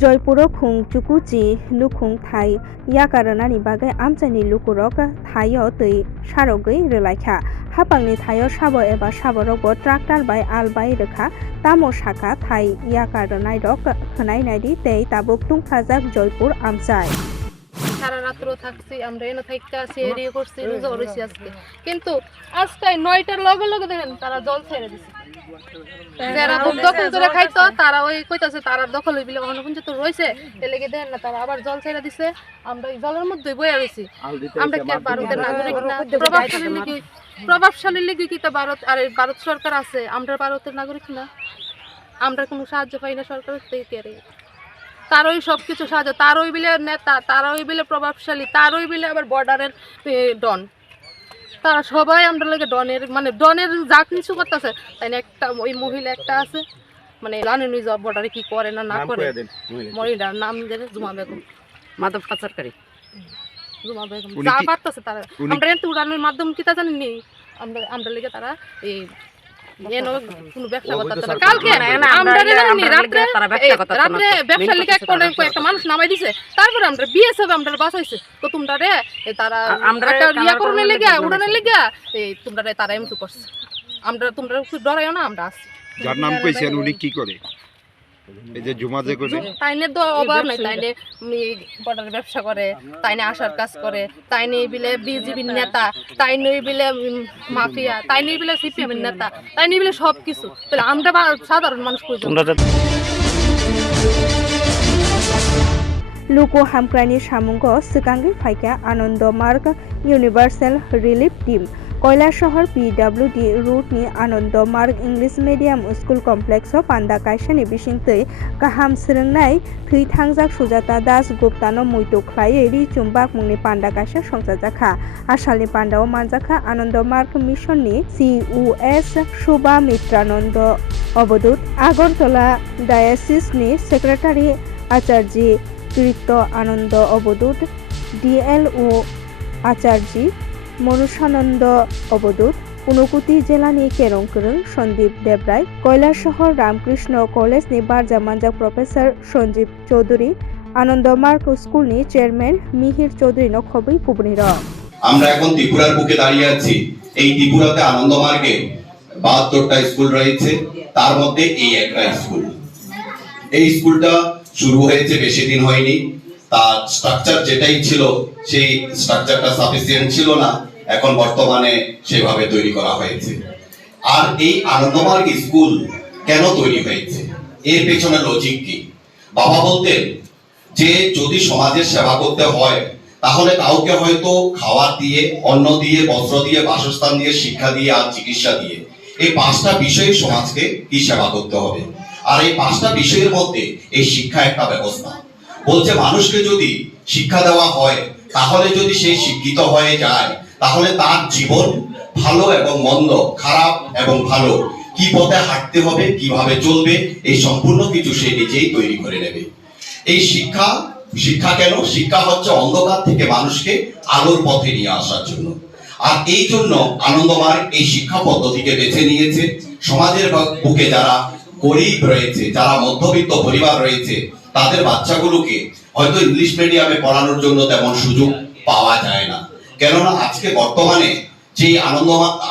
Joypuro khung chukuchi nukhung thai yakarani bagai amchani lukurok thayo tui sarogoi relaikha hapangni thayo sabo eba saborokbo tractor bai albai rekha tamo shaka thai yakarnai rok khnai naidi tei tabuk tungkhajak Joypur amchai সারা রাত্র থাকছি আমরা এনে থাইকা সেরি করছি রোজা রইছি আজকে কিন্তু আজকে 9টার লগে লগে দেখেন তারা জল ছেড়ে দিছে যারা দখল করে খাইতো তারা ওই কইতাছে তারা দখল হইবিলে কখনো কোন তো রইছে এর লাগি দেখেন না তারা আবার জল ছেড়ে দিছে আমরা এই জলের মধ্যেই বইয়া রইছি আমরা কি ভারতের নাগরিক না প্রভাবশালী লাগি কি তা ভারত সরকার আছে আমরা ভারতের নাগরিক না আমরা কোনো সাহায্য পাই না সরকারের থেকে তারই সবকিছু সাহায্য তারই বিলে নেতা তারই বিলে প্রভাবশালী তারই বিলে আবার বর্ডারের ডন তারা সবাই আমরা লাগে ডনের মানে ডনের যা কিছু করতেছে তাই না একটা ওই মহিলা একটা আছে মানে জানেন ওই বর্ডারে কি করে না না করে মহিলার নাম দেবে জুমা বেগম মাদক পাচারকারী জুমা বেগম যা পারতেছে তারা আমরা এত উড়ানোর মাধ্যম কি তা জানেন নি আমরা লেগে তারা এই কোনো ব্যবসা করতে না কালকে আমরা জানি রাত্রে ব্যবসা লিখে একটা মানুষ নামাই দিছে তারপরে আমরা বিএসএফ আমরা বাঁচাইছে তো তোমরা রে তারা আমরা ইয়া করনে লেগে উড়ানে লেগে তোমরা রে তারা এমন করছে আমরা তোমরা ডরাইও না আমরা আছি যার নাম কইছেন উনি কি করে এই যে জুমা যে করে তাইনে তো অভাব নাই তাইনে বর্ডারে ব্যবসা করে তাইনে আশার কাজ করে তাইনে বিলে বিজেপি নেতা তাইনে বিলে মাফিয়া তাইনে বিলে সিপিএম নেতা তাইনে বিলে সবকিছু তাহলে আমরা সাধারণ মানুষ কই Luku Hamkrani Shamungo Sikangi Paika Anando Marg Universal Relief Team Koila Shahar PWD Route ni Anando Marg English Medium School Complex o Panda Kaishani Bishingtei Kaham Srengnai Thui Thangjak Sujata Das Gupta no Muito Khlai ri Chumbak mungni Panda Kaisha Songjajakha Asalni Panda o Manjakha Anando Marg Mission ni CUS Shubha Mitranando Obodut Agartala Diocese ni Secretary Acharji Kritananda Avadhuta DLO Acharya Manushananda Avadhuta Unakoti জেলানি কেরংকরং সন্দীপ দেবরায় কৈলাসহর রামকৃষ্ণ কলেজনি বারজামানজাক professor Sanjib Chowdhury Anandamarga স্কুলনি chairman Mihir Chowdhury নখবই কুবনির আমরা এখন ত্রিপুরার বুকে দাঁড়িয়ে আছি এই ত্রিপুরাতে আনন্দমার্গে 72টা স্কুল রয়েছে তার মধ্যে এই একটা স্কুল এই স্কুলটা শুরু হয়েছে বেশি দিন হয়নি তার স্ট্রাকচার যেটাই ছিল সেই স্ট্রাকচারটা সাফিসিয়েন্ট ছিল না এখন বর্তমানে সেভাবে তৈরি করা হয়েছে আর এই আনন্দমার্গ স্কুল কেন তৈরি হয়েছে এর পেছনে লজিক কি বাবা বলতেন যে যদি সমাজের সেবা করতে হয় তাহলে কাউকে হয়তো খাওয়ার দিয়ে অন্ন দিয়ে বস্ত্র দিয়ে বাসস্থান দিয়ে শিক্ষা দিয়ে আর চিকিৎসা দিয়ে এই 5টা বিষয়ে সমাজকে কি সেবা করতে হবে আর এই 5টা বিষয়ের মধ্যে এই শিক্ষা একটা ব্যবস্থা বলছে মানুষকে যদি শিক্ষা দেওয়া হয় তাহলে যদি সে শিক্ষিত হয়ে যায় তাহলে তার জীবন ভালো এবং মন্দ খারাপ এবং ভালো কি পথে হাঁটতে হবে কিভাবে চলবে এই সম্পূর্ণ কিছু সে নিজেই তৈরি করে নেবে এই শিক্ষা কেন শিক্ষা হচ্ছে অন্ধকার থেকে মানুষকে আলোর পথে নিয়ে আসার জন্য আর এই জন্য আনন্দমার্গ এই শিক্ষা পদ্ধতিকে বেছে নিয়েছে সমাজের বুকে যারা গরিব রয়েছে যারা মধ্যবিত্ত পরিবার রয়েছে তাদের বাচ্চাগুলোকে হয়তো ইংলিশ মিডিয়ামে পড়ানোর জন্য তেমন সুযোগ পাওয়া যায় না কেননা আজকে বর্তমানে যে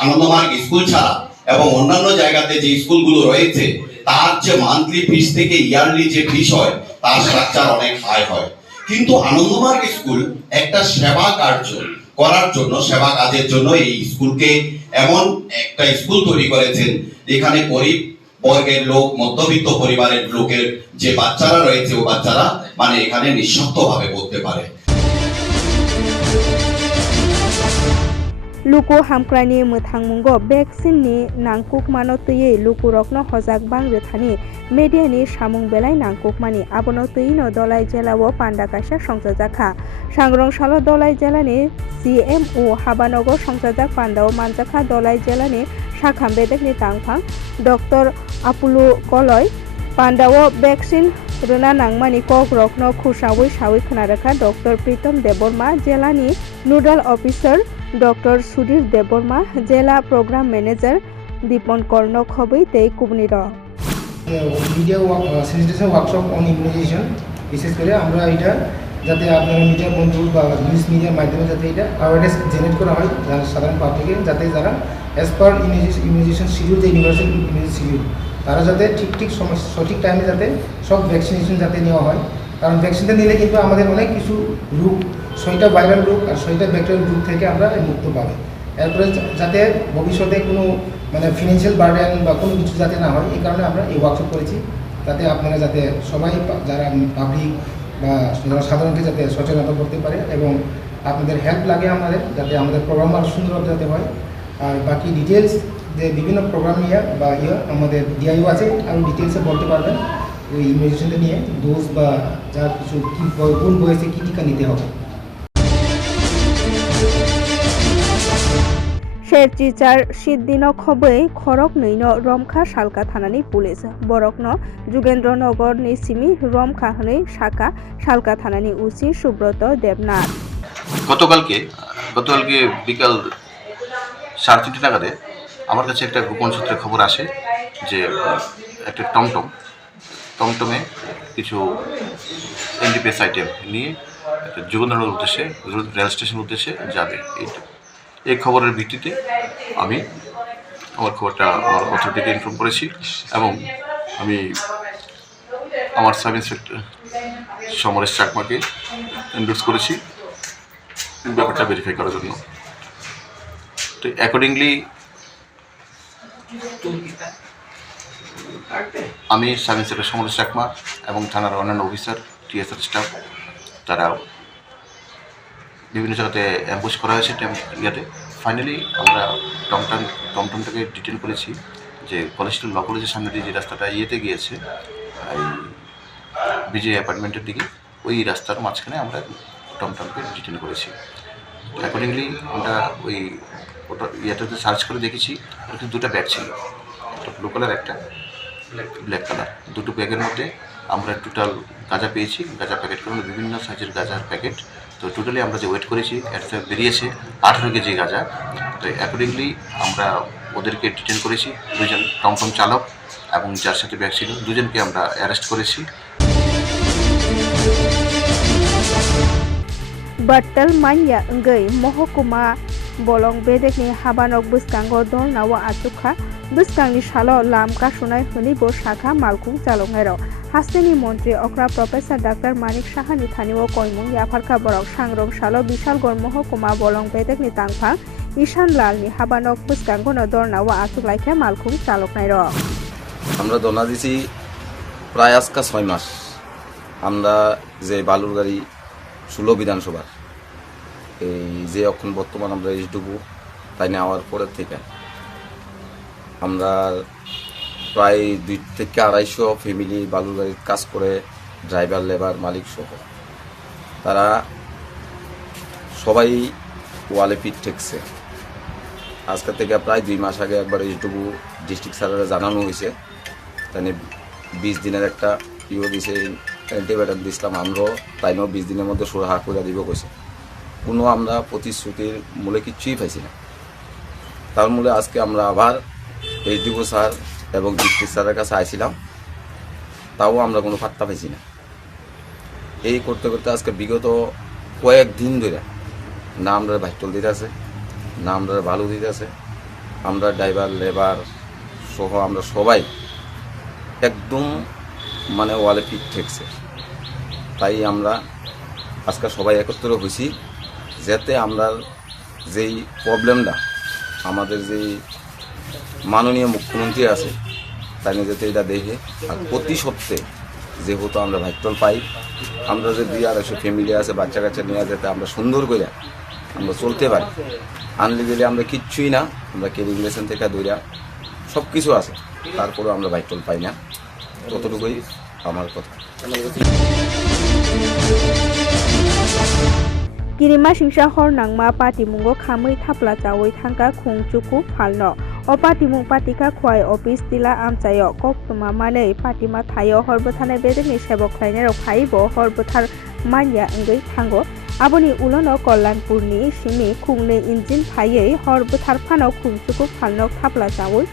আনন্দমার্গ স্কুল ছাড়া এবং অন্যান্য জায়গাতে যে স্কুলগুলো রয়েছে তার যে মান্থলি ফিস থেকে ইয়ারলি যে ফিস হয় তার স্ট্রাকচার অনেক হাই হয় কিন্তু আনন্দমার্গ স্কুল একটা সেবা কার্য করার জন্য সেবা কাজের জন্য এই স্কুলকে এমন একটা স্কুল তৈরি করেছেন যেখানে গরিব বর্গের লোক মধ্যবিত্ত পরিবারের লোকের যে বাচ্চারা রয়েছে ও বাচ্চারা মানে এখানে নিঃস্বার্থভাবে পড়তে পারে Luku Hamkrani Muthangmungo Vaccine Nangkuk Mano Tuye Luku Rokno Hojak Bangre Thani Media ni Samung Belai Nangkuk Mani Abono Tuyino Dolai Jela wo Panda Kaisha Songjajakha Sangrong Salo Dolai Jela ni CMO Habanogo Songjajak Panda o Manjakha Dolai Jela ni Shakham Bedek ni Tangphang Dr. Apulu Koloi Panda o Vaccine Runa Nangmani Kok Rokno Khusawi Sawi Khnarakha Dr. Pritom Deborma Jela ni Nodal Officer Dr. Sudhir Deborma, Jela Program Manager, Dipon Korno Khobei Tei Kubniro. Media sensitization workshop on immunization বিশেষ করে আমরা এটা যাতে আপনারা media বন্ধু বা news মিডিয়ার মাধ্যমে যাতে এটা অ্যাওয়ারনেস জেনারেট করা হয় সাধারণ পাবলিকে, যাতে যারা অ্যাজ পার ইমিউনাইজেশন শিডিউল, যে ইউনিভার্সাল ইমিউনাইজেশন শিডিউল, তারা যাতে ঠিক সঠিক টাইমে যাতে সব ভ্যাকসিনেশন যাতে নেওয়া হয়। কারণ ভ্যাকসিনটা নিলে কিন্তু আমাদের অনেক কিছু রোগ, 6টা ভাইরাল রোগ আর 6টা ব্যাকটেরিয়াল রোগ থেকে আমরা মুক্ত পাবো। এরপরে যাতে ভবিষ্যতে কোনো মানে ফিনান্সিয়াল বার্ডেন বা কোনো কিছু যাতে না হয়, এই কারণে আমরা এই ওয়ার্কশপ করেছি, যাতে আপনারা যাতে সবাই যারা পাবলিক বা যারা সাধারণকে যাতে সচেতনতা করতে পারে এবং আপনাদের হেল্প লাগে আমাদের, যাতে আমাদের প্রোগ্রাম আরও সুন্দর যাতে হয়। আর বাকি ডিটেলস যে বিভিন্ন প্রোগ্রাম নিয়ে বা আমাদের ডিআইও আছে, আরও ডিটেলসে বলতে পারবেন ওই ইমিউনাইজেশনটা নিয়ে, ডোজ বা যা কিছু কী কোন বয়সে কী টিকা নিতে হবে। शेरचिचार सिद्दिनो खबै खरक नैनो रमखा सालका थानानि पुलिस बरकनो जुगेन्द्रनगर नि सिमी रमखा हनै शाखा सालका थानानि उसी सुब्रत देबनाथ। গতকালকে বিকাল 3:30 নাগাদে আমার কাছে একটা গোপন সূত্রে খবর আসে যে একটা টমটমে কিছু এনডিপিএস আইটেম নিয়ে একটা যোগেন্দ্রনগর উদ্দেশ্যে, রেল স্টেশন উদ্দেশ্যে যাবে। এই খবরের ভিত্তিতে আমি আমার খবরটা আমার অথরিটিকে ইনফর্ম করেছি এবং আমি আমার সাব ইন্সপেক্টর সমরেশ চাকমাকে এন্ডোর্স করেছি ব্যাপারটা ভেরিফাই করার জন্য। তো অ্যাকর্ডিংলি আমি সাব ইন্সপেক্টর সমরেশ চাকমা এবং থানার অন্যান্য অফিসার, টিএসআর স্টাফ, তারা বিভিন্ন জায়গাতে অ্যাম্বুশ করা হয়েছে ইয়াতে। ফাইনালি আমরা টমটমটাকে ডিটেন করেছি যে কলেজটা ল কলেজের সামনে দিয়ে যে রাস্তাটা ইয়েতে গিয়েছে এই বিজয় অ্যাপার্টমেন্টের দিকে, ওই রাস্তার মাঝখানে আমরা টমটমকে ডিটেন করেছি। অ্যাকর্ডিংলি আমরা ওটা ইয়েটাতে সার্চ করে দেখেছি, ওটা 2টা ব্যাগ ছিল, একটা ব্লু কালার, একটা ব্ল্যাক কালার। 2টো ব্যাগের মধ্যে আমরা টোটাল গাঁজা পেয়েছি, গাঁজা প্যাকেট করে বিভিন্ন সাইজের গাঁজার প্যাকেট। তো টোটালি আমরা যে ওয়েট করেছি এটা বেরিয়েছে 18 কেজি গাঁজা। তো অ্যাকর্ডিংলি আমরা ওদেরকে ডিটেন করেছি, 2জন টমটম চালক এবং যার সাথে ব্যাগ ছিল 2জনকে আমরা অ্যারেস্ট করেছি। Batal manya ngai mohokuma bolong bedekni habanok buskango dolnawa atukha buskangni salo lam kasunai huni bo shakha malkung chalongairo hasteni মন্ত্রী অকরা প্রফেসর ডাক্তার মানিক সাহানি থানিও কইমুং ইয়াফারকা বরক সাংরং সালো বিশালগড় মহকুমা বলং বেদেকনি তাংফা ঈশান লালনি হাবানক বুসকাঙ্গনো দরনাওয়া আতুকলাইখা মালকুং চালকনাইর। আমরা দোনা দিছি প্রায় আজকা 6 মাস। আমরা যে বালুরগাড়ি 16 বিধানসভার এই যে এখন বর্তমান আমরা এইটুকু তাই নেওয়ার পরের থেকে আমরা প্রায় 2 থেকে 250 ফ্যামিলি বালুরগাড়ির কাজ করে, ড্রাইভার, লেবার, মালিক সহ তারা সবাই ওয়ালে পিঠ ঠেকছে। আজকে থেকে প্রায় 2 মাস আগে একবার এইটুকু ডিস্ট্রিক্ট স্যারেরা জানানো হয়েছে, তাই 20 দিনের একটা দিছে, অ্যান্টিবায়োটিক দিয়েছিলাম আমরাও, তাই 20 দিনের মধ্যে সুরাহা করে দিব কইছে। কোনো আমরা প্রতিশ্রুতির মূলে কিচ্ছুই পাইছি না। তার মূলে আজকে আমরা আবার এইচডিও স্যার এবং ডিস্ট্রিক্ট স্যারের কাছে আইছিলাম, তাও আমরা কোনো পাত্তা পাইছি না। এই করতে করতে আজকে বিগত কয়েকদিন ধরে না আমরা ভাইটল দিতে আছে, না আমরা বালু দিতে আছে, আমরা ড্রাইভার, লেবার সহ আমরা সবাই একদম মানে ওয়ালে পিঠ ঠেকছে। তাই আমরা আজকে সবাই একত্র হয়েছি যাতে আমরা যেই প্রবলেমটা আমাদের যেই মাননীয় মুখ্যমন্ত্রী আছে তাই যাতে এটা দেখে, আর প্রতি সপ্তাহে যেহেতু আমরা ভাইটল পাই, আমরা যে 200-250 ফ্যামিলি আছে বাচ্চা কাচ্চা নিয়ে যাতে আমরা সুন্দর করে আমরা চলতে পারি। আনলিগেলি আমরা কিচ্ছুই না, আমরা কেরিংলেশন থেকে দৌড়া সব কিছু আছে, তারপরেও আমরা ভাইটল পাই না। ততটুকুই আমার কথা। Kirima singsa hor nangma patimungo khamui thapla chawui thangka khungchuku phalno o patimung patika khwai office tila amchayo koktuma manei patima thayo horbothane bedeni sebok khlainero phaibo horbothar manya ngei thango aboni ulono kollanpurni simi khungne engine phaiei horbothar phano khungchuku phalno thapla chawui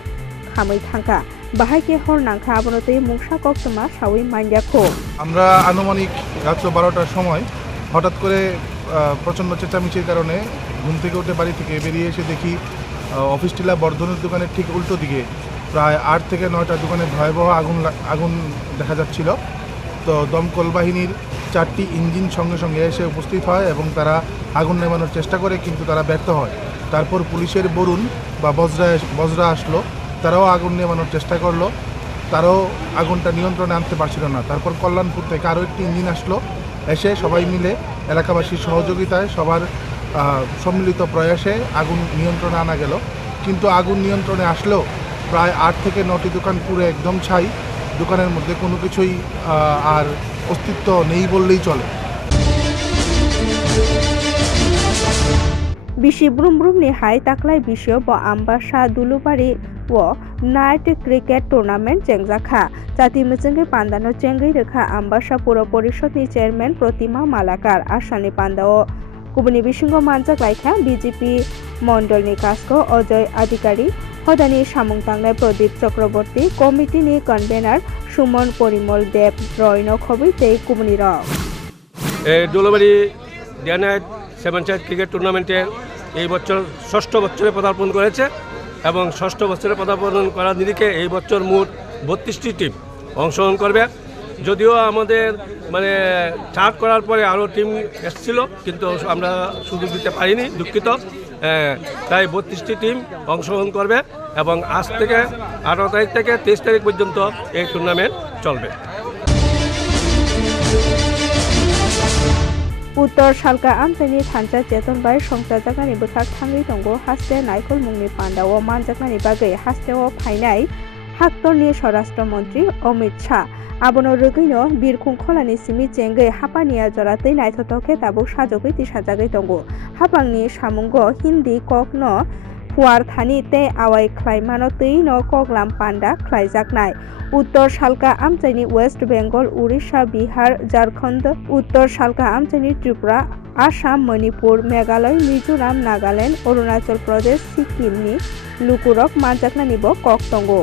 khamui thangka বাহাইকে হর নাংখা আবনতই মুংসা কক্তমা সাউই মাইন্ডাখো আমরা আনুমানিক রাত্র 12টার সময় হঠাৎ করে প্রচণ্ড চেঁচামেচির কারণে ঘুম থেকে উঠে বাড়ি থেকে বেরিয়ে এসে দেখি অফিস টিলা বর্ধনের দোকানের ঠিক উল্টো দিকে প্রায় 8 থেকে 9টা দোকানে ভয়াবহ আগুন দেখা যাচ্ছিল। তো দমকল বাহিনীর 4টি ইঞ্জিন সঙ্গে সঙ্গে এসে উপস্থিত হয় এবং তারা আগুন নেভানোর চেষ্টা করে, কিন্তু তারা ব্যর্থ হয়। তারপর পুলিশের বরুণ বা বজরা আসলো, তারাও আগুন নেভানোর চেষ্টা করলো, তারাও আগুনটা নিয়ন্ত্রণে আনতে পারছিল না। তারপর কল্যাণপুর থেকে আরও একটি ইঞ্জিন আসলো, এসে সবাই মিলে এলাকাবাসীর সহযোগিতায় সবার সম্মিলিত প্রয়াসে আগুন নিয়ন্ত্রণে আনা গেল। কিন্তু আগুন নিয়ন্ত্রণে আসলেও প্রায় 8 থেকে 9টি দোকান পুরো একদম ছাই, দোকানের মধ্যে কোনো কিছুই আর অস্তিত্ব নেই বললেই চলে। বিশি ব্রুমব্রুমনি হাই তাকলাই বিশিও ব আম্বাসা দুলুবাড়ি ও নাইট ক্রিকেট টুর্নামেন্ট চেংজাখা জাতি মিচিংগে পান্দানো চেঙ্গি রেখা আম্বাসা পুর পরিষদনি চেয়ারম্যান প্রতিমা মালাকার আসানি পান্দাও গুবুনি বিসিংহ মানজাক লাইখা বিজেপি মন্ডলনি কাজকো অজয় আধিকারিক হদানি সামুং তাংনাই প্রদীপ চক্রবর্তী কমিটিনি কনভেনার সুমন পরিমল দেব রয়ন খবইতে কুবুনি রক Dulubari day night 7 side cricket টুর্নামেন্টে এই বছর 6ষ্ঠ বছরে পদার্পণ করেছে এবং 6ষ্ঠ বছরে পদার্পণ করার নিরিখে এই বছর মোট 32টি টিম অংশগ্রহণ করবে। যদিও আমাদের স্টার্ট করার পরে আরও টিম এসেছিল, কিন্তু আমরা সুযোগ দিতে পারিনি, দুঃখিত। তাই 32টি টিম অংশগ্রহণ করবে এবং আজ থেকে 18 তারিখ থেকে 23 তারিখ পর্যন্ত এই টুর্নামেন্ট চলবে। উত্তর সালকা আমচাইনি থানচা চেতনবাই সংসাर জাগানি বখাক থাঙ্গি দंगो हास्ते नायखल मुंगनि पान्डाव मानजाकनानि बागै हास्तेव फाइनाय हाक्तरनि स्वराष्ट्रमन्त्री अमित शाह आबनो रगैनो बिरखुं खलानि सिमि चेंगै हापानिया जरातै नायथथखे ताबुक साजगै तिसाजागै दंगो हापांनि सामुंगो हिन्दी ककनो हुआर थानि ते आवाय ख्लाइमानो तैनो कगलाम पान्डा ख्लाइजाकनाय उत्तर सालका आमचाइनि वेस्ट बेंगल उड़ीसा बिहार झारखंड उत्तर सालका आमचाइनि त्रिपुरा आसाम मणिपुर मेघालय मिजोराम नागालैंड अरुणाचल प्रदेश सिक्किमनि लुकुरक मानजाकनानिबो कक दंगो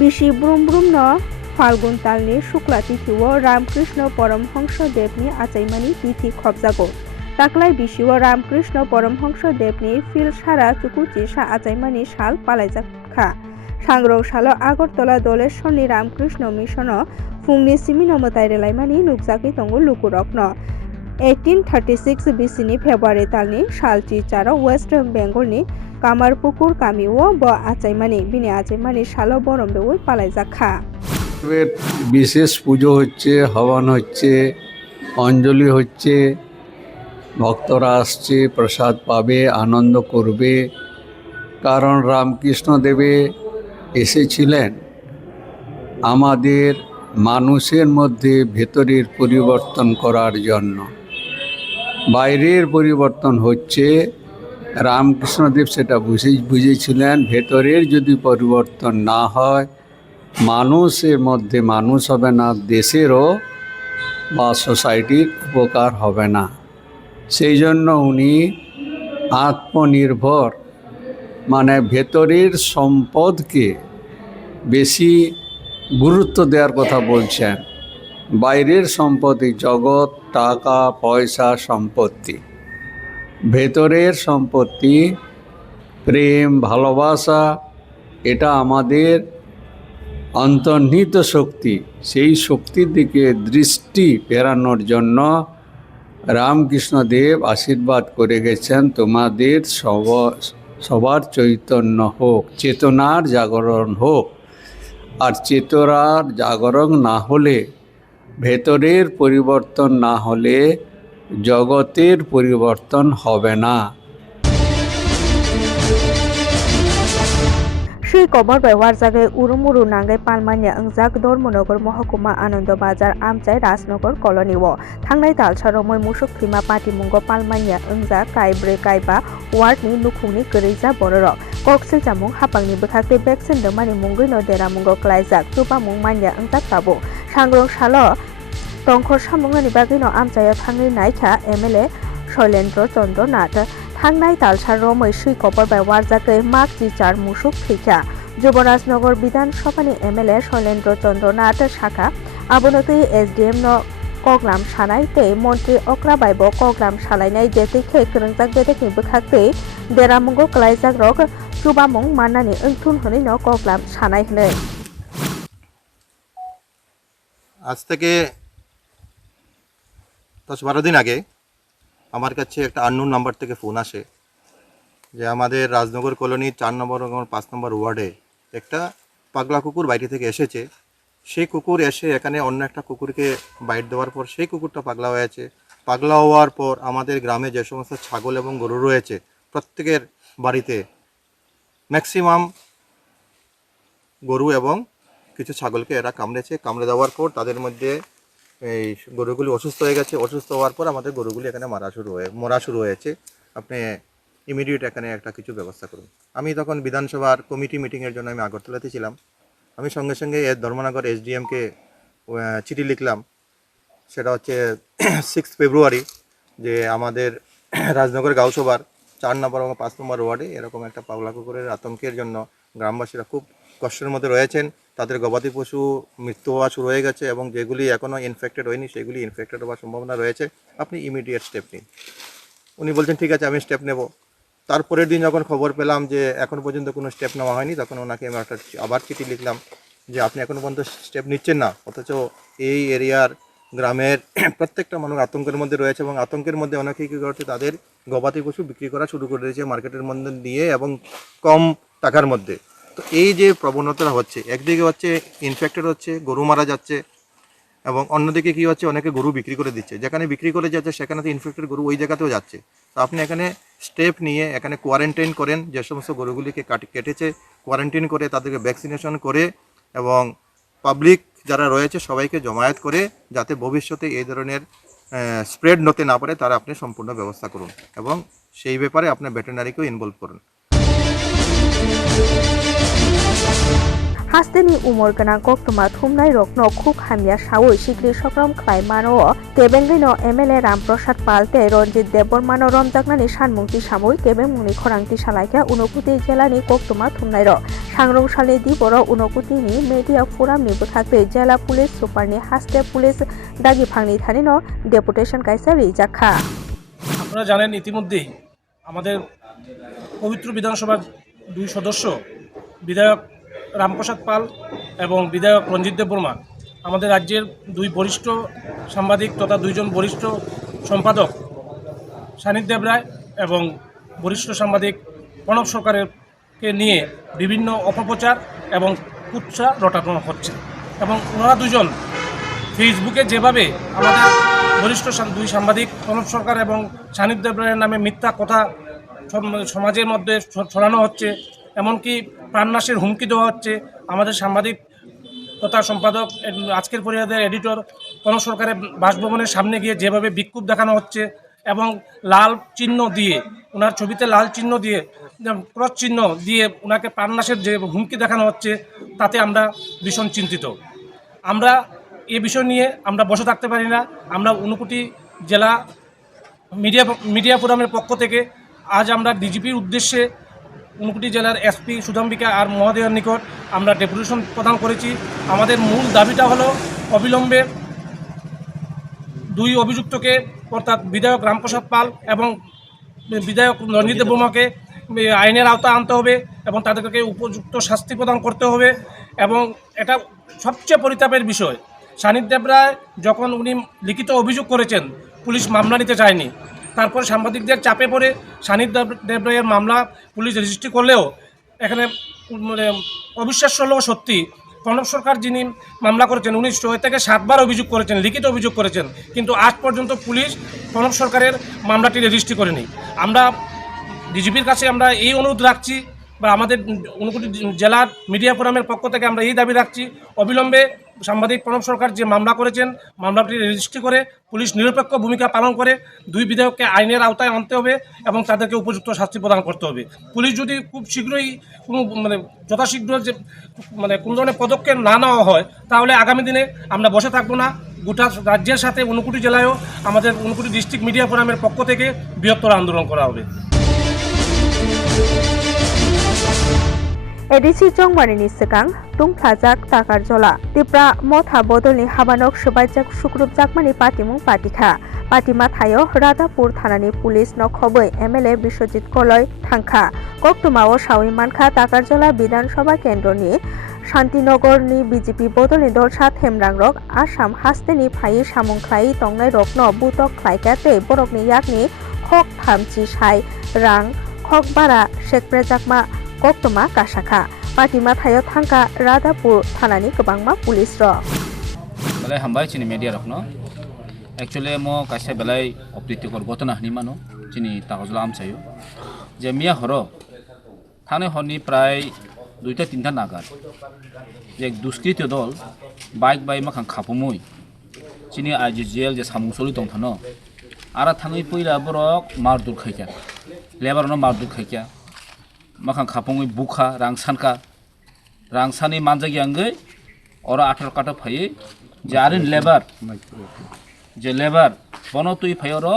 बिसि ब्रुमब्रुमनो फाल्गुन तालनि शुक्ला तिथिओ रामकृष्ण परमहंस देवनि आचाइमानि तिथि खबजागो ताकलाय बिसिओ रामकृष्ण परमहंस देवनि फिलसारा चुकुचिसा आचाइमानि साल पालायजाखा सांग्रं सालो आगरतला दलेश्वरनि रामकृष्ण मिशन फुंनि सिमिनो मोतायरेलायमानि नुकजाखै दंगो लुकुरकनो 1836 बिसिनि फेब्रुवारि तालनि सालचि चारो वेस्ट बेंगलनि कामारपुकुर कामिओ ब आचाइमानि बिनि आचाइमानि सालो बरमबेवै पालायजाखा বিশেষ পুজো হচ্ছে, হবন হচ্ছে, অঞ্জলি হচ্ছে, ভক্তরা আসছে, প্রসাদ পাবে, আনন্দ করবে। কারণ রামকৃষ্ণদেবে এসেছিলেন আমাদের মানুষের মধ্যে ভেতরের পরিবর্তন করার জন্য। বাইরের পরিবর্তন হচ্ছে, রামকৃষ্ণদেব সেটা বুঝেছিলেন। ভেতরের যদি পরিবর্তন না হয়, মানুষের মধ্যে মানুষ হবে না, দেশেরও বা সোসাইটির উপকার হবে না। সেই জন্য উনি আত্মনির্ভর ভেতরের সম্পদকে বেশি গুরুত্ব দেওয়ার কথা বলছেন। বাইরের সম্পত্তি জগৎ, টাকা পয়সা, সম্পত্তি, ভেতরের সম্পত্তি প্রেম, ভালোবাসা, এটা আমাদের অন্তর্নিহিত শক্তি। সেই শক্তির দিকে দৃষ্টি ফেরানোর জন্য রামকৃষ্ণদেব আশীর্বাদ করে গেছেন, তোমাদের সবার চৈতন্য হোক, চেতনার জাগরণ হোক। আর চেতনার জাগরণ না হলে, ভেতরের পরিবর্তন না হলে জগতের পরিবর্তন হবে না। সেই কবর ব্যবহার জায়গায় উরুমুরু নাঙ্গাই পালমানিয়া अंजाक धर्मनगर महकुमा आनंद बाजार आमचाय राजनगर कलनी थांनाय दालसा रमै मुसुक थैमा पाटिमुंग पालमानिया अंजाक काइब्रै काइबा वार्डनि नुखुंनि गरैजा बररक कक्से जामुं हापांनि बोखाखै भेक्सिन दमानि मुंगैनो देरामुंग क्लाइजाक तुपामुं मानिया अंजाक ताबो सांग्रं सालो तंखर सामुंगानि बागैनो आमचाया थांनाय नायखा एमएलए शैलेन्द्र चन्द्र नाथ থাংনাই তালসার রमै सुइखबर bai warjakai mak টিচার মুসুক থৈখা যুবরাজনগর বিধানসভানি MLA শৈলেন্দ্র চন্দ্র নাথ শাখা আবনতই SDM no কগলাম সানাই tei মন্ত্রী অক্রাবাই bo কগলাম সালাইনাই jetikhe kwrwngjak bedekni bwkhaktei deramungo klaijak rok chubamung mannani wngthun hwnwi no কগলাম সানাই hwnwi। আজ থেকে 10-12 দিন আগে আমার কাছে একটা আননোন নাম্বার থেকে ফোন আসে যে আমাদের রাজনগর কলোনির 4 নম্বর এবং 5 নম্বর ওয়ার্ডে একটা পাগলা কুকুর বাইরে থেকে এসেছে। সেই কুকুর এসে এখানে অন্য একটা কুকুরকে বাইট দেওয়ার পর সেই কুকুরটা পাগলা হয়েছে। পাগলা হওয়ার পর আমাদের গ্রামে যে সমস্ত ছাগল এবং গরু রয়েছে প্রত্যেকের বাড়িতে ম্যাক্সিমাম গরু এবং কিছু ছাগলকে এরা কামড়েছে। কামড়ে দেওয়ার পর তাদের মধ্যে এই গরুগুলি অসুস্থ হয়ে গেছে। অসুস্থ হওয়ার পর আমাদের গরুগুলি এখানে মরা শুরু হয়েছে। আপনি ইমিডিয়েট এখানে একটা কিছু ব্যবস্থা করুন। আমি তখন বিধানসভার কমিটি মিটিংয়ের জন্য আমি আগরতলাতে ছিলাম। আমি সঙ্গে সঙ্গে ধর্মনগর SDMকে চিঠি লিখলাম। সেটা হচ্ছে 6 ফেব্রুয়ারি যে আমাদের রাজনগর গাঁওসভার 4 নম্বর এবং 5 নম্বর ওয়ার্ডে এরকম একটা পাগলা কুকুরের আতঙ্কের জন্য গ্রামবাসীরা খুব কষ্টের মধ্যে রয়েছেন। তাদের গবাদি পশু মৃত্যু হওয়া শুরু হয়ে গেছে এবং যেগুলি এখনও ইনফেক্টেড হয়নি সেগুলি ইনফেক্টেড হওয়ার সম্ভাবনা রয়েছে। আপনি ইমিডিয়েট স্টেপ নিন। উনি বলছেন ঠিক আছে আমি স্টেপ নেব। তারপরের দিন যখন খবর পেলাম যে এখন পর্যন্ত কোনো স্টেপ নেওয়া হয়নি তখন ওনাকে আমি আবার চিঠি লিখলাম যে আপনি এখনও পর্যন্ত স্টেপ নিচ্ছেন না, অথচ এই এরিয়ার গ্রামের প্রত্যেকটা মানুষ আতঙ্কের মধ্যে রয়েছে এবং আতঙ্কের মধ্যে অনেকেই কী করছে তাদের গবাদি পশু বিক্রি করা শুরু করে দিয়েছে মার্কেটের মধ্যে দিয়ে এবং কম টাকার মধ্যে। তো এই যে প্রবণতাটা হচ্ছে, একদিকে হচ্ছে ইনফেক্টেড হচ্ছে, গরু মারা যাচ্ছে এবং অন্যদিকে কী হচ্ছে অনেকে গরু বিক্রি করে দিচ্ছে। যেখানে বিক্রি করে যাচ্ছে সেখানে তো ইনফেক্টেড গরু ওই জায়গাতেও যাচ্ছে। তো আপনি এখানে স্টেপ নিয়ে এখানে কোয়ারেন্টাইন করেন, যে সমস্ত গরুগুলিকে কেটেছে কোয়ারেন্টাইন করে তাদেরকে ভ্যাকসিনেশন করে এবং পাবলিক যারা রয়েছে সবাইকে জমায়েত করে যাতে ভবিষ্যতে এই ধরনের স্প্রেড হতে না পারে তারা আপনি সম্পূর্ণ ব্যবস্থা করুন এবং সেই ব্যাপারে আপনার ভেটেরিনারিকেও ইনভলভ করুন। हास्तेनि उमर गोनां गौतमा थुमनाय रकनो खुक हामिया सावै सिग्रि सकरम खालायमानो केबेंगैनो MLA रामप्रसाद पाल ते रंजित देबबर्मानो रमजाकनानि सानमुंथि सामुई केबेंमुंनि खरांथि सालायखा उनकुति जिल्लानि गौतमा थुमनाय र सांग्रंसालि दिबर उनकुतिनि मिडिया फोरामनि बोखाखै जिल्ला पुलिस सुपारनि हास्ते पुलिस दागिफांनि थानिनो डेपुटेशन कायसा रिजाखा। আপনারা জানেন ইতিমধ্যেই আমাদের পবিত্র বিধানসভার 2 সদস্য বিধায়ক রামপ্রসাদ পাল এবং বিধায়ক রঞ্জিত দেববর্মা আমাদের রাজ্যের 2 বরিষ্ঠ সাংবাদিক তথা 2 জন বরিষ্ঠ সম্পাদক সানিদ দেবরায় এবং বরিষ্ঠ সাংবাদিক প্রণব সরকারকে নিয়ে বিভিন্ন অপপ্রচার এবং কুৎসা রটানো হচ্ছে এবং ওনারা 2 জন ফেসবুকে যেভাবে আমাদের বরিষ্ঠ 2 সাংবাদিক প্রণব সরকার এবং সানিদ দেবরায়ের নামে মিথ্যা কথা সমাজের মধ্যে ছড়ানো হচ্ছে, এমনকি প্রাণনাশের হুমকি দেওয়া হচ্ছে। আমাদের সাংবাদিক তথা সম্পাদক আজকের পরিবারের এডিটর প্রণব সরকারের বাসভবনের সামনে গিয়ে যেভাবে বিক্ষোভ দেখানো হচ্ছে এবং লাল চিহ্ন দিয়ে ওনার ছবিতে লাল চিহ্ন দিয়ে ক্রস চিহ্ন দিয়ে ওনাকে প্রাণনাশের যে হুমকি দেখানো হচ্ছে তাতে আমরা ভীষণ চিন্তিত। আমরা এ বিষয় নিয়ে আমরা বসে থাকতে পারি না। আমরা ঊনকোটি জেলা মিডিয়া ফোরামের পক্ষ থেকে আজ আমরা ডিজিপির উদ্দেশ্যে ঊনকোটি জেলার SP সুধাম্বিকা আর মহোদয়ের নিকট আমরা ডেপুটেশন প্রদান করেছি। আমাদের মূল দাবিটা হলো অবিলম্বে 2 অভিযুক্তকে অর্থাৎ বিধায়ক রামপ্রসাদ পাল এবং বিধায়ক রঞ্জিত দেববর্মাকে আইনের আওতায় আনতে হবে এবং তাদেরকে উপযুক্ত শাস্তি প্রদান করতে হবে। এবং এটা সবচেয়ে পরিতাপের বিষয়, সানিদ দেবরায় যখন উনি লিখিত অভিযোগ করেছেন পুলিশ মামলা নিতে চায়নি। তারপর সাংবাদিকদের চাপে পড়ে সানিদ দেবরায়ের মামলা পুলিশ রেজিস্ট্রি করলেও এখানে অবিশ্বাস্য হলেও সত্যি প্রণব সরকার যিনি মামলা করেছেন উনি 6 থেকে 7 বার অভিযোগ করেছেন, লিখিত অভিযোগ করেছেন, কিন্তু আজ পর্যন্ত পুলিশ প্রণব সরকারের মামলাটি রেজিস্ট্রি করেনি। আমরা ডিজিপির কাছে আমরা এই অনুরোধ রাখছি বা আমাদের ঊনকোটি জেলার মিডিয়া ফোরামের পক্ষ থেকে আমরা এই দাবি রাখছি অবিলম্বে সাংবাদিক প্রণব সরকার যে মামলা করেছেন মামলাটি রেজিস্ট্রি করে পুলিশ নিরপেক্ষ ভূমিকা পালন করে 2 বিধায়ককে আইনের আওতায় আনতে হবে এবং তাদেরকে উপযুক্ত শাস্তি প্রদান করতে হবে। পুলিশ যদি খুব শীঘ্রই কোনো যথাশীঘ্র যে কোনো ধরনের পদক্ষেপ না নেওয়া হয় তাহলে আগামী দিনে আমরা বসে থাকবো না। গোটা রাজ্যের সাথে ঊনকোটি জেলায়ও আমাদের ঊনকোটি ডিস্ট্রিক্ট মিডিয়া ফোরামের পক্ষ থেকে বৃহত্তর আন্দোলন করা হবে। एडिसि जंबारिनि सिगां दुंफ्लाजाक ताकारजला तिप्रा मथा बदलनि हाबानक सुबायजाक सुग्रुबजाकमानि पाटिमुं पाटिखा पाटिमा थायो रादापुर थानानि पुलिस नखबै एमएलए बिश्वजित कलय थांखा कक्टुमाओ सावि मानखा ताकारजला विधानसभा केन्द्रनि शान्तिनगरनि बीजेपी बदलनि दलसा थेमरांरक आसाम हास्तेनि फाइ सामुंख्लाइ तंनाय रत्न बुतक ख्लाइकाते बरकनि याकनि खक थामचि साइ रां खक बारा शेखप्रेजाकमा कक्टमा कासाखा पाटिमा थायो थांखा रादापुर थानानि गोबांमा पुलिस बेलाय हामबाय चिनि मेडिया रखनो एक्चुअली मो कासे बेलाय अप्रीतिकर घटना हनि मानो चिनि तागजला आमसायो जे मिया हरो थाने हरनि प्राय 2-3 नागार जे दुष्कृत्य दल बाइक बाय माखां खापुमुय चिनि आइजिजेल जे सामुसलि दं थानो आरा थाङै पयला बरक मारदुर खैका लेबारनो मारदुर खैका माखां खापुमुय बुखा रांसानि मानजागि आंगै अरा 18 काटा फायै जे आरो लेबार बनो तुई फायरो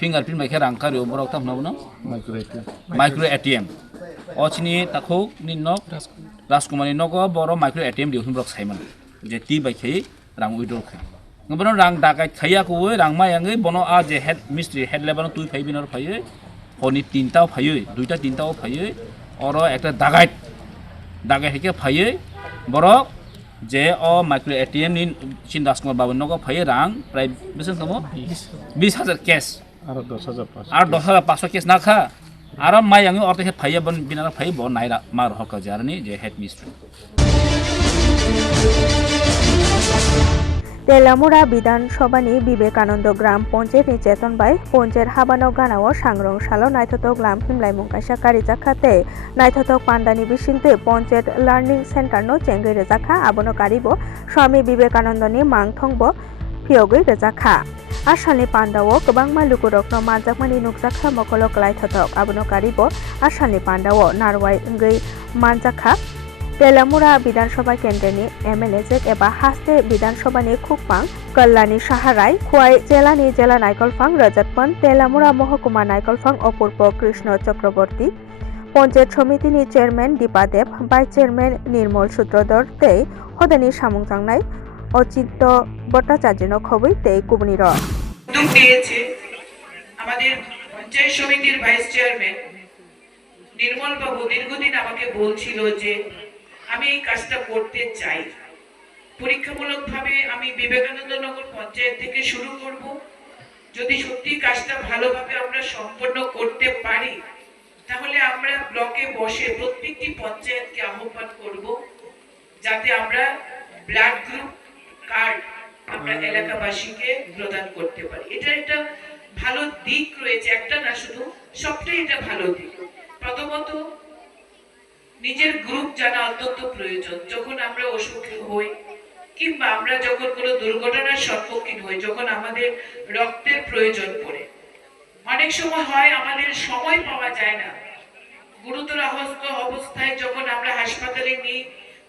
फिंगारप्रिन्ट बायखे रांकारि बरक थामनो माइक्रो एटीएम अचिनि ताखौ निनो राजकुमारी नगो बर माइक्रो एटीएम दिहुन ब्रक साइमन जे ती बायखे रां उइड्र खै नबनो रां दागाय खैया को रां मायांगै बनो आ जे हेड मिस्ट्री हेड लेबार तुई फाइबिनर फायै हनि 3टा फायै 2-3टा फायै और एक दागाय हेके फायै बरक जे अ माइक्रो एटीएम नि चिन राजकुमार बाबू नगो फायै रां प्राय बेसेन कमो 20,000 कैश और 10,500 कैश नाखा आरो मायांगै अरते फायै बन बिनार फायै ब नायरा मार हक जारनि जे हेड मिस्ट्री तेलामुरा विधानसभानि विवेकानंद ग्राम पंचायतनि चेतन बाय पंचायत हाबानो गानाव सांग्रं सालो नायथथक लाम हिमलाय मुंकाइसा कारिजाखाते नायथथक पान्डानि बिसिंते पंचायत लार्निंग सेंटर नो चेंगै रेजाखा आबनो कारिबो स्वामी विवेकानंदनि मांथंबो फियगै रेजाखा आसामनि पान्डावो गोबांमा लुकुरकनो मानजाकमानि नुकजाखा मकलक लायथथक आबनो कारिबो आसामनि पान्डावो नारवाय इंगै मानजाखा तेलामुरा विधानसभा केन्द्रनि एमएलए जेक एबा हास्ते विधानसभानि खुकपां कल्याणी साहाराय खुवाई जेलानि जेला नायकलफां रजतपन तेलामुरा महकुमा नायकलफां अपूर्व कृष्ण चक्रवर्ती पंचायत समितिनि चेयरमैन दीपादेव भाइस चेयरमैन निर्मल सूत्रधर तै हदानि सामुंजांनाय अचिन्त्य भट्टाचार्यनो खबै तै कुबनि উদ্যোগ নিয়েছে আমাদের পঞ্চায়েত সমিতির ভাইস চেয়ারম্যান নির্মল বাবু দীর্ঘদিন আমাকে বলছিল যে আমি এই কাজটা করতে চাই পরীক্ষামূলকভাবে আমি বিবেকানন্দ নগর পঞ্চায়েত থেকে শুরু করব যদি সত্যি কাজটা ভালোভাবে আমরা সম্পন্ন করতে পারি তাহলে আমরা ব্লকে বসে প্রত্যেকটি পঞ্চায়েতকে আহ্বান করব যাতে আমরা ব্লাড গ্রুপ কার্ড আমরা এলাকাবাসীকে প্রদান করতে পারি এটা একটা ভালো দিক রয়েছে একটা না শুধু সবটাই এটা ভালো দিক প্রথমত নিজের গ্রুপ জানা অত্যন্ত প্রয়োজন যখন আমরা অসুখ হই কিংবা আমরা যখন কোনো দুর্ঘটনার সম্মুখীন হই যখন আমাদের রক্তের প্রয়োজন পড়ে অনেক সময় হয় আমাদের সময় পাওয়া যায় না গুরুতর অবস্থায় যখন আমরা হাসপাতালে নিই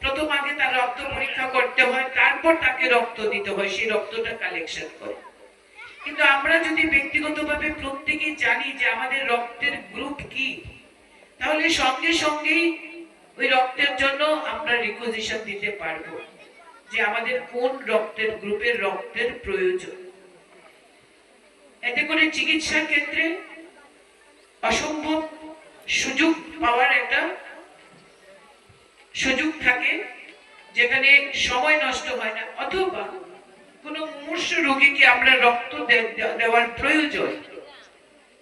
প্রথম আগে তার রক্ত পরীক্ষা করতে হয় তারপর তাকে রক্ত দিতে হয় সেই রক্তটা কালেকশন করে কিন্তু আমরা যদি ব্যক্তিগতভাবে প্রত্যেকেই জানি যে আমাদের রক্তের গ্রুপ কি তাহলে সঙ্গে সঙ্গেই ওই রক্তের জন্য আমরা রিকুইজিশন দিতে পারবো যে আমাদের কোন রক্তের গ্রুপের রক্তের প্রয়োজন এতে করে চিকিৎসা ক্ষেত্রে অসম্ভব সুযোগ পাওয়ার একটা সুযোগ থাকে যেখানে সময় নষ্ট হয় না অথবা কোনো মুমূর্ষ রোগীকে আমরা রক্ত দেওয়ার প্রয়োজন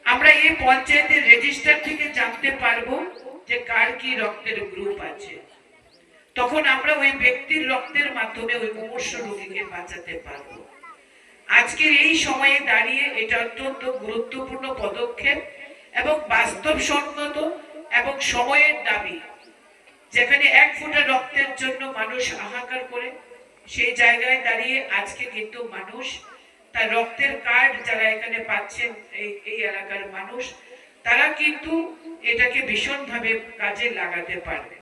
আমরা এই পঞ্চায়েতের রেজিস্টার থেকে জানতে পারবো যে কার কি রক্তের গ্রুপ আছে তখন আমরা ওই ব্যক্তির রক্তের মাধ্যমে ওই মুমূর্ষ রোগীকে বাঁচাতে পারবো আজকের এই সময়ে দাঁড়িয়ে এটা অত্যন্ত গুরুত্বপূর্ণ পদক্ষেপ এবং বাস্তবসম্মত এবং সময়ের দাবি যেখানে এক ফোঁটা রক্তের জন্য মানুষ হাহাকার করে সেই জায়গায় দাঁড়িয়ে আজকে কিন্তু মানুষ তার রক্তের কার্ড যারা এখানে পাচ্ছেন এই এলাকার মানুষ তারা কিন্তু এটাকে ভীষণভাবে কাজে লাগাতে পারবে